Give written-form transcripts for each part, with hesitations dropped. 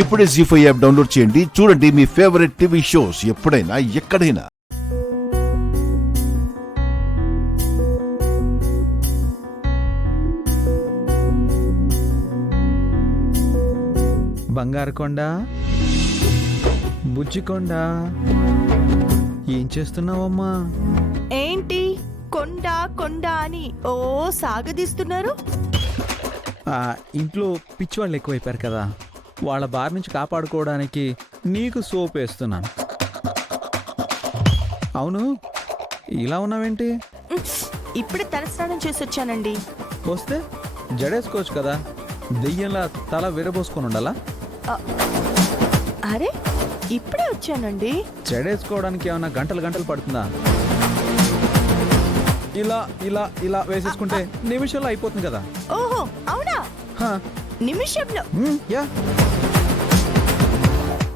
ఇప్పుడే జీ5 app download చేయండి. చూడండి మీ ఫేవరెట్ టీవీ షోస్ ఎప్పుడైనా ఎక్కడైనా. బంగారు కొండ, బుజ్జికొండ, ఏం చేస్తున్నావమ్మా? ఏంటి కొండ కొండ అని ఓ సాగదీస్తున్నారు? ఇంట్లో పిచ్చివాళ్ళు ఎక్కువైపోయారు కదా, వాళ్ళ బారి నుంచి కాపాడుకోవడానికి నీకు సోప్ వేస్తున్నాను. అవును, ఇలా ఉన్నావేంటి? ఇప్పుడే తలస్నానం చేసి వచ్చానండి. వస్తే జడేసుకోవచ్చు కదా, దెయ్యంలా తల విరబోసుకొని ఉండాలా? అరే ఇప్పుడే వచ్చానండి. జడేసుకోవడానికి ఏమన్నా గంటలు గంటలు పడుతుందా? ఇలా ఇలా ఇలా వేసేసుకుంటే నిమిషంలో అయిపోతుంది కదా. ఓహో అవునా, నిమిషంలో. యా,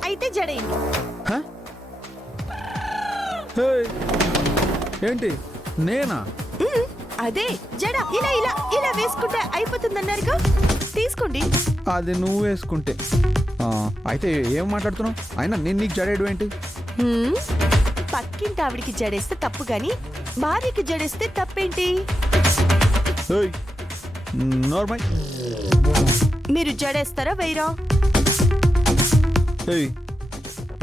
అయితే జడేయండి. ఏంటి నేనా? అదే జడ ఇలా ఇలా ఇలా వేసుకుంటే అయిపోతుందన్నారుగా, తీసుకోండి. అది నువ్వు వేసుకుంటే అయితే ఏం మాట్లాడుతున్నావు? అయినా నేను నీకు జడేయడం ఏంటి? పక్కింటి ఆవిడికి జడేస్తే తప్పు గాని భార్యకి జడేస్తే తప్పేంటి? నార్మల్. మీరు జడేస్తారా వేయరా?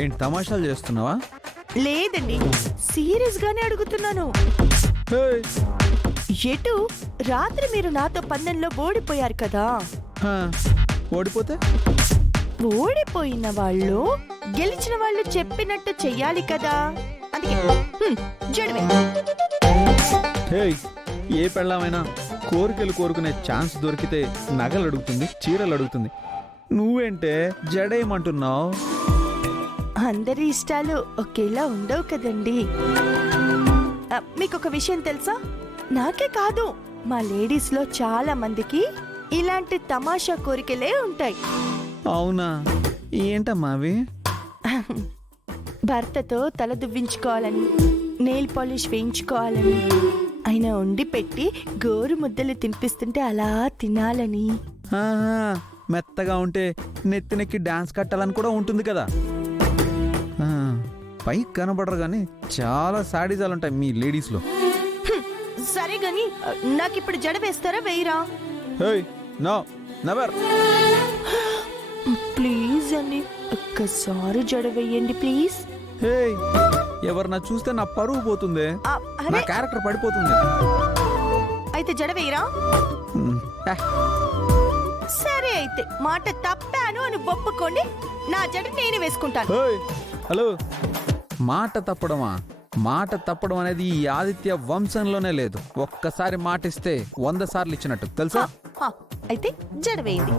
ఏంటి తమాషాలు చేస్తున్నావా? లేదండి, సీరియస్ గానే అడుగుతున్నాను. ఎటు రాత్రి మీరు నాతో పందెంలో ఓడిపోయారు కదా. ఓడిపోతే? ఓడిపోయిన వాళ్ళు గెలిచిన వాళ్ళు చెప్పినట్టు చెయ్యాలి కదా, అందుకే జడవే. ఏ పెళ్ళామైనా కోరికలు కోరుకునే ఛాన్స్ దొరికితే నగలు అడుగుతుంది, చీరలు అడుగుతుంది. నువ్వేంటే జడేయమంటున్నావు? అందరి ఇష్టాలు ఒకేలా ఉండవు కదండి. మీకు ఒక విషయం తెలుసా? నాకే కాదు, మా లేడీస్ లో చాలా మందికి ఇలాంటి తమాషా కోరికలే ఉంటాయి. అవునా? ఏంటమ్మా అవి? భర్తతో తల దువ్వించుకోవాలని, నెయిల్ పాలిష్ వేయించుకోవాలని, ఆయన వండి పెట్టి గోరు ముద్దలు తినిపిస్తుంటే అలా తినాలని. మెత్తగా ఉంటే నెత్తినెక్కి డాన్స్ కట్టాలని కూడా ఉంటుంది కదా. పైకి కనబడరు కానీ చాలా సాడిజాలు ఉంటాయి మీ లేడీస్లో. సరే గాని నాకిప్పుడు జడ వేస్తారా వేయరా? No, never. ప్లీజ్ అండి, ఒక్కసారి జడ వేయండి ప్లీజ్. ఎవరన్నా చూస్తే నా పరువు పోతుంది, నా క్యారెక్టర్ పడిపోతుంది. అయితే జడ వేయరా? సరే అయితే మాట తప్పాను అని ఒప్పుకోండి, నా జడ నేను వేసుకుంటాను. హలో, మాట తప్పడమా? మాట తప్పడం అనేది ఈ ఆదిత్య వంశంలోనే లేదు. ఒక్కసారి మాట ఇస్తే 100 సార్లు ఇచ్చినట్టు తెలుసా? అయితే జడ వేయండి.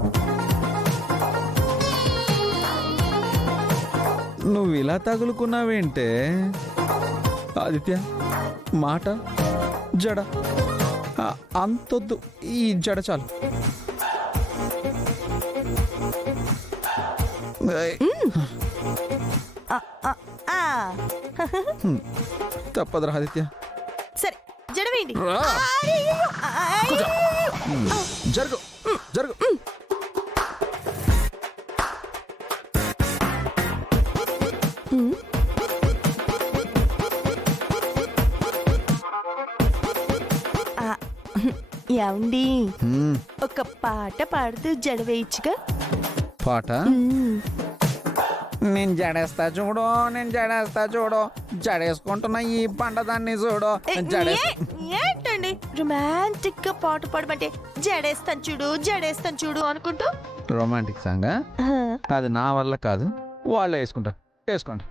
నువ్వు ఇలా తగులుకున్నావేంటే ఆదిత్య? మాట జడ అంతొద్దు, ఈ జడ చాలు. తప్పదురా ఆదిత్య. సరే జడ వేయండి. జరుగు జరుగు. ఏమండి, ఒక పాట పాడుతూ జడ వేయచ్చుగా? పాట? నేను జడేస్తా చూడు, నేను జడేస్తా చూడు, జడేసుకుంటున్నా ఈ పండదాన్ని చూడు. ఏంటండి రొమాంటిక్ గా పాట పాడమంటే జడేస్తాను చూడు జడేస్తాను చూడు అనుకుంటూ? రొమాంటిక్ సాంగ్ అది నా వల్ల కాదు, వాళ్ళే వేసుకుంటారు. వేసుకోండి.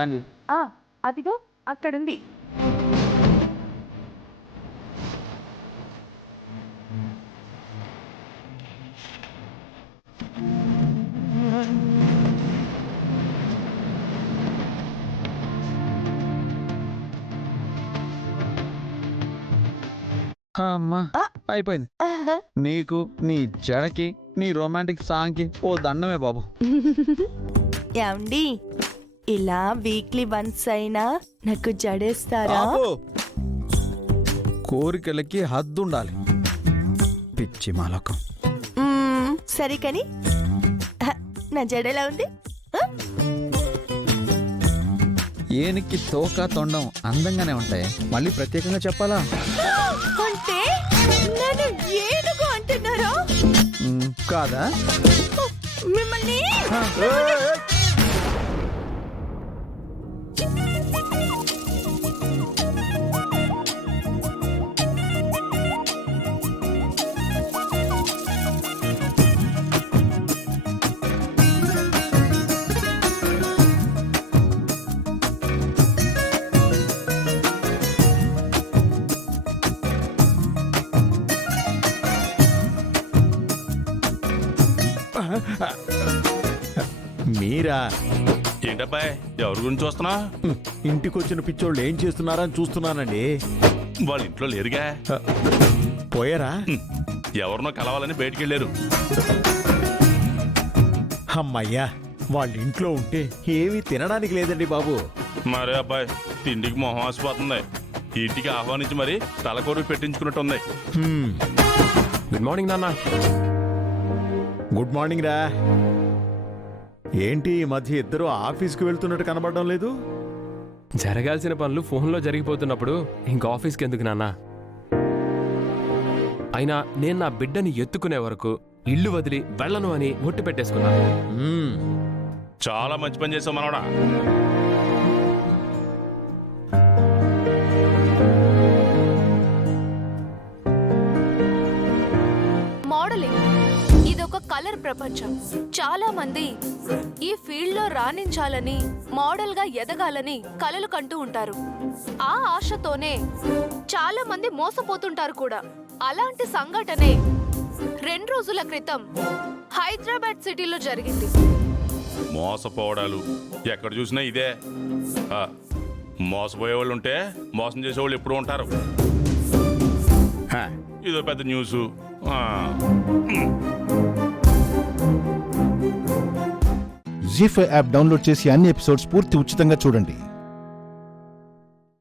రండి. అదిగో అక్కడుంది. అమ్మా అయిపోయింది. నీకు, నీ జడకి, నీ రొమాంటిక్ సాంగ్కి ఓ దండమే బాబు. ఏమండి, ఇలా వీక్లీ వన్స్ అయినా నాకు జడేస్తారా? కోరికలకి హద్దుండాలి. పిచ్చి మాలకం. సరే కానీ నా జడేలా ఉంది? ఏనికి తోక తొండం అందంగానే ఉంటాయి, మళ్ళీ ప్రత్యేకంగా చెప్పాలా? అంటే నన్ను ఏనుగు అంటున్నారా? కాదా? మిమ్మల్ని మీరా? ఏంటబ్బాయ్, ఎవరి గురించి చూస్తున్నా? ఇంటికొచ్చిన పిచ్చోళ్ళు ఏం చేస్తున్నారని చూస్తున్నానండి. వాళ్ళ ఇంట్లో లేరుగా. పోయారా? ఎవరినో కలవాలని బయటికి వెళ్ళారు. అమ్మయ్యా, వాళ్ళ ఇంట్లో ఉంటే ఏమీ తినడానికి లేదండి బాబు. మరే అబ్బాయి, తిండికి మొహం ఆసిపోతుంది. ఇంటికి ఆహ్వానించి మరి తలకొరు పెట్టించుకున్నట్టుంది. గుడ్ మార్నింగ్ నాన్న. గుడ్ మార్నింగ్ రా. ఏంటి ఈ మధ్య ఇద్దరు ఆఫీస్కి వెళ్తున్నట్టు కనబడడం లేదు? జరగాల్సిన పనులు ఫోన్లో జరిగిపోతున్నప్పుడు ఇంకా ఆఫీస్కి ఎందుకు నాన్న? అయినా నేను నా బిడ్డని ఎత్తుకునే వరకు ఇల్లు వదిలి వెళ్ళను అని ఒట్టు పెట్టేసుకున్నాను. చాలా మంచి పని చేసావు మనోడా. మోడలింగ్ ఇదొక కలర్ ప్రపంచం. చాలా మంది ఈ ఫీల్డ్ లో రాణించాలని, మోడల్ గా ఎదగాలని కలలు కంటూ ఉంటారు. ఆ ఆశతోనే చాలా మంది మోసపోతుంటారు కూడా. అలాంటి సంఘటనే 2 రోజుల క్రితం హైదరాబాద్ సిటీలో జరిగింది. మోసపోవడాలు ఎక్కడ చూసినా ఇదే. మోసపోయే వాళ్ళు ఉంటే మోసం చేసేవాళ్ళు ఎప్పుడూ ఉంటారు. ఇదో పెద్ద న్యూసు. జీ5 యాప్ డౌన్లోడ్ చేసి అన్ని ఎపిసోడ్స్ పూర్తి ఉచితంగా చూడండి.